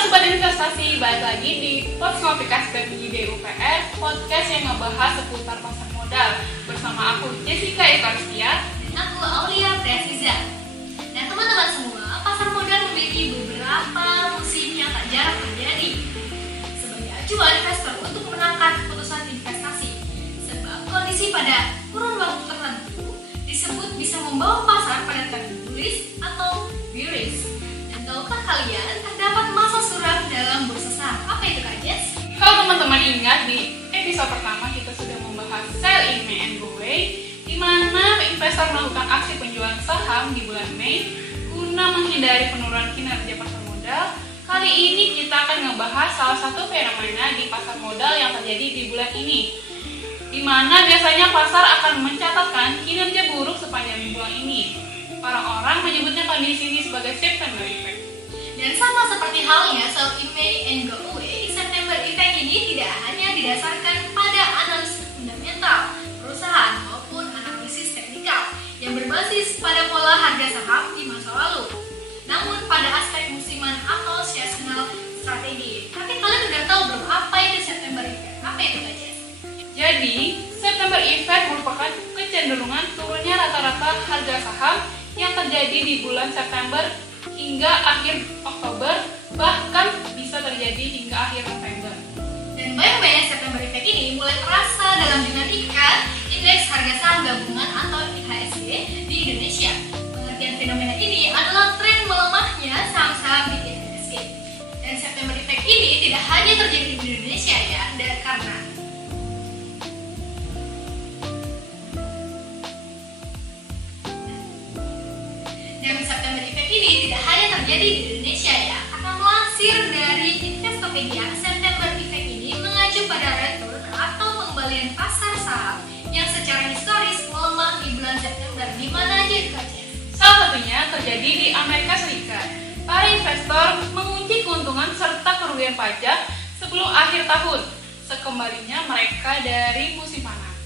Sobat Investasi, balik lagi di podcast BPI UPR, podcast yang ngebahas seputar pasar modal bersama aku Jessica Ekarstia dan aku Aulia Presiza. Nah teman-teman semua, pasar modal memiliki beberapa musim yang tak jarang terjadi sebagai acuan investor untuk menangkan keputusan investasi. Sebab kondisi pada kurun waktu tertentu disebut bisa membawa pasar pada tren bullish atau bearish. Dan tahukah kalian terdapat masa suram dalam bursa saham? Apa itu Kak Jess? Kalau teman-teman ingat, di episode pertama kita sudah membahas sell in May and go away, di mana investor melakukan aksi penjualan saham di bulan Mei guna menghindari penurunan kinerja pasar modal. Kali ini kita akan ngebahas salah satu fenomena di pasar modal yang terjadi di bulan ini, di mana biasanya pasar akan mencatatkan kinerja buruk sepanjang bulan ini. Para orang menyebutnya kondisi ini sebagai September Effect. Dan sama seperti halnya sell in May and go away, September Effect ini tidak hanya didasarkan pada analisis fundamental perusahaan maupun analisis teknikal yang berbasis pada pola harga saham di masa lalu, namun pada aspek musiman atau seasonal strategi. Tapi kalian udah tahu belum apa itu September Effect? Apa itu Kak Jess? Jadi, September Effect merupakan kecenderungan turunnya rata-rata harga saham yang terjadi di bulan September hingga akhir Oktober, bahkan bisa terjadi hingga akhir November. Dan bayang-bayang September Effect ini mulai terasa dalam dinamika indeks harga saham gabungan atau IHSG di Indonesia. Pengertian fenomena ini adalah tren melemahnya saham-saham di IHSG. Dan September Effect ini tidak hanya terjadi di Indonesia ya, karena September Effect ini tidak hanya terjadi di Indonesia ya, karena melansir dari Investopedia, September Effect ini mengacu pada return atau pembalian pasar saham yang secara historis melemah di bulan September. Di mana aja itu Kak Jess? Salah satunya terjadi di Amerika Serikat. Para investor mengunci keuntungan serta kerugian pajak sebelum akhir tahun, sekembalinya mereka dari musim panas.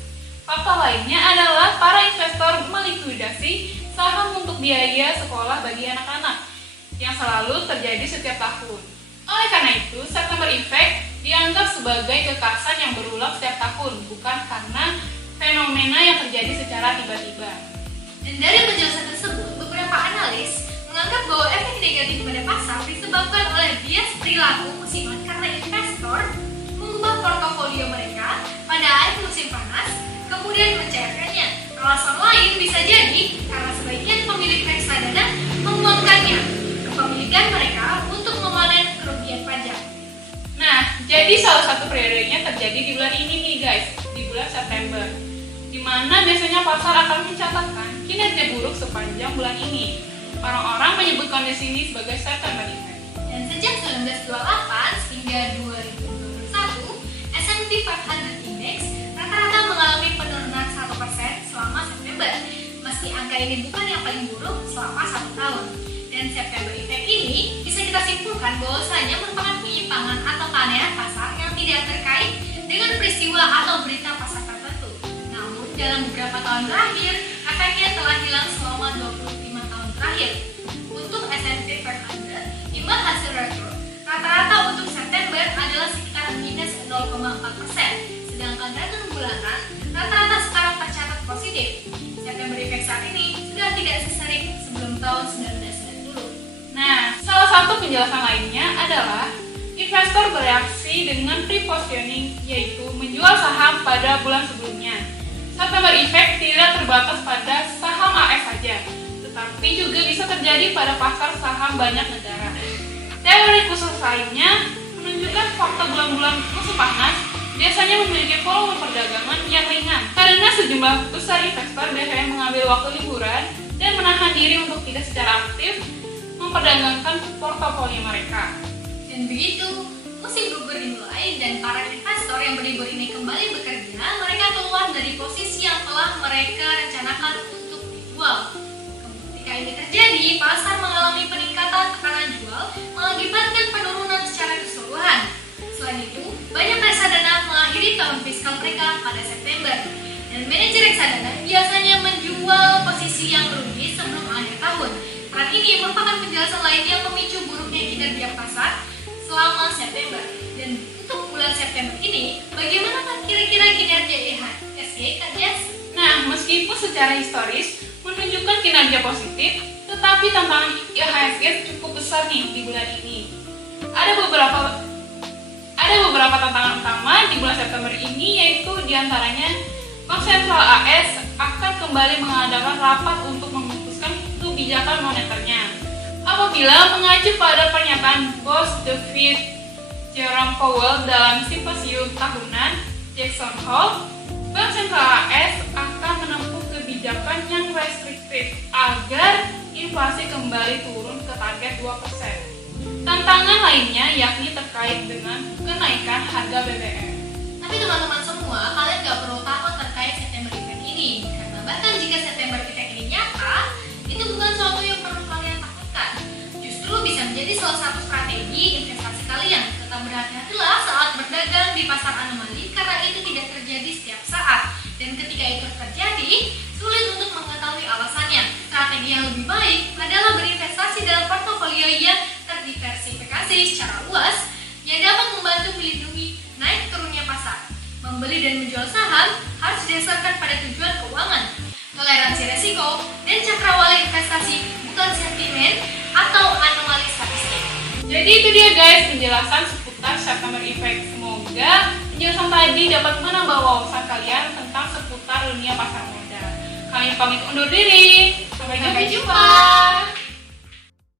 Faktor lainnya adalah para investor melikuidasi saham untuk biaya sekolah bagi anak-anak yang selalu terjadi setiap tahun. Oleh karena itu, September Effect dianggap sebagai kekhasan yang berulang setiap tahun, bukan karena fenomena yang terjadi secara tiba-tiba. Dan dari penjelasan tersebut, beberapa analis menganggap bahwa efek negatif pada pasar disebabkan oleh bias perilaku musiman karena investor mengubah portofolio mereka pada akhir musim panas, kemudian mencairkannya. Alasan lain bisa jadi karena sebagian pemilik reksadana menguangkannya ke pemilikan mereka untuk memanen kerugian pajak. Nah, jadi salah satu periodenya terjadi di bulan ini nih guys, di bulan September, di mana biasanya pasar akan mencatatkan kinerja buruk sepanjang bulan ini. Orang-orang menyebut kondisi ini sebagai September Effect. Dan sejak 1928 hingga 2021, S&P 500 Index rata-rata mengalami penurunan 1% selama September, meski angka ini bukan yang paling buruk selama 1 tahun. Dan September Effect ini bisa kita simpulkan bahwasanya merupakan penyimpangan atau keanehan pasar yang tidak terkait dengan peristiwa atau berita pasar tertentu. Namun dalam beberapa tahun terakhir, efeknya telah hilang selama 25 tahun terakhir. Untuk S&P 500, imbal hasil retro rata-rata untuk September adalah sekitar minus 0,4%, sedangkan return bulanan rata-rata sekarang tercatat positif. September Effect saat ini sudah tidak sesering sebelum tahun 1990. Nah, salah satu penjelasan lainnya adalah investor bereaksi dengan pre-positioning, yaitu menjual saham pada bulan sebelumnya. September Effect tidak terbatas pada saham AS saja, tetapi juga bisa terjadi pada pasar saham banyak negara. Teori khusus lainnya menunjukkan fakta bulan-bulan musim panas biasanya memiliki volume perdagangan yang ringan karena sejumlah besar investor biasanya mengambil waktu liburan dan menahan diri untuk tidak secara aktif memperdagangkan portofolio mereka. Dan begitu musim gugur dimulai dan para investor yang berlibur ini kembali bekerja, mereka keluar dari posisi yang telah mereka rencanakan untuk dijual. Ketika ini terjadi, pasar mengalami peningkatan tekanan jual mengakibatkan penurunan secara keseluruhan. Selain itu, banyak reksadana mengakhiri tahun fiskal mereka pada September, dan manajer reksadana biasanya menjual posisi yang rugi sebelum akhir tahun. Tren ini merupakan penjelasan lain yang memicu buruknya kinerja pasar selama September. Dan untuk bulan September ini, bagaimana kira-kira kinerja IHSG, Kak Jess? Nah, meskipun secara historis menunjukkan kinerja positif, tetapi tantangan IHSG cukup besar nih di bulan ini. Ada beberapa tantangan utama di bulan September ini, yaitu diantaranya Bank Sentral AS akan kembali mengadakan rapat untuk memutuskan kebijakan moneternya. Apabila mengacu pada pernyataan Bos The Fed Jerome Powell dalam simposium tahunan Jackson Hole, Bank Sentral AS akan menempuh kebijakan yang restriktif agar inflasi kembali turun ke target 2%. Tantangan lainnya yakni terkait dengan kenaikan harga BBM. Tapi teman-teman semua, kalian gak perlu takut terkait September Effect ini. Karena bahkan jika September Effect ini nyata, itu bukan sesuatu yang perlu kalian takutkan. Justru bisa menjadi salah satu strategi investasi kalian. Tetap berhati-hatilah saat berdagang di pasar anomali karena itu tidak terjadi setiap saat. Dan ketika itu terjadi, sulit untuk mengetahui alasannya. Strategi yang lebih baik adalah berinvestasi dalam portofolio yang terdiversifikasi secara luas yang dapat membantu melindungi naik turunnya pasar. Membeli dan menjual saham harus didasarkan pada tujuan keuangan, toleransi resiko, dan cakrawala investasi, bukan sentimen atau anomali statistik. Jadi itu dia guys penjelasan seputar September Effect. Semoga penjelasan tadi dapat menambah wawasan kalian tentang seputar dunia pasar modal. Kami pamit undur diri. Sampai jumpa.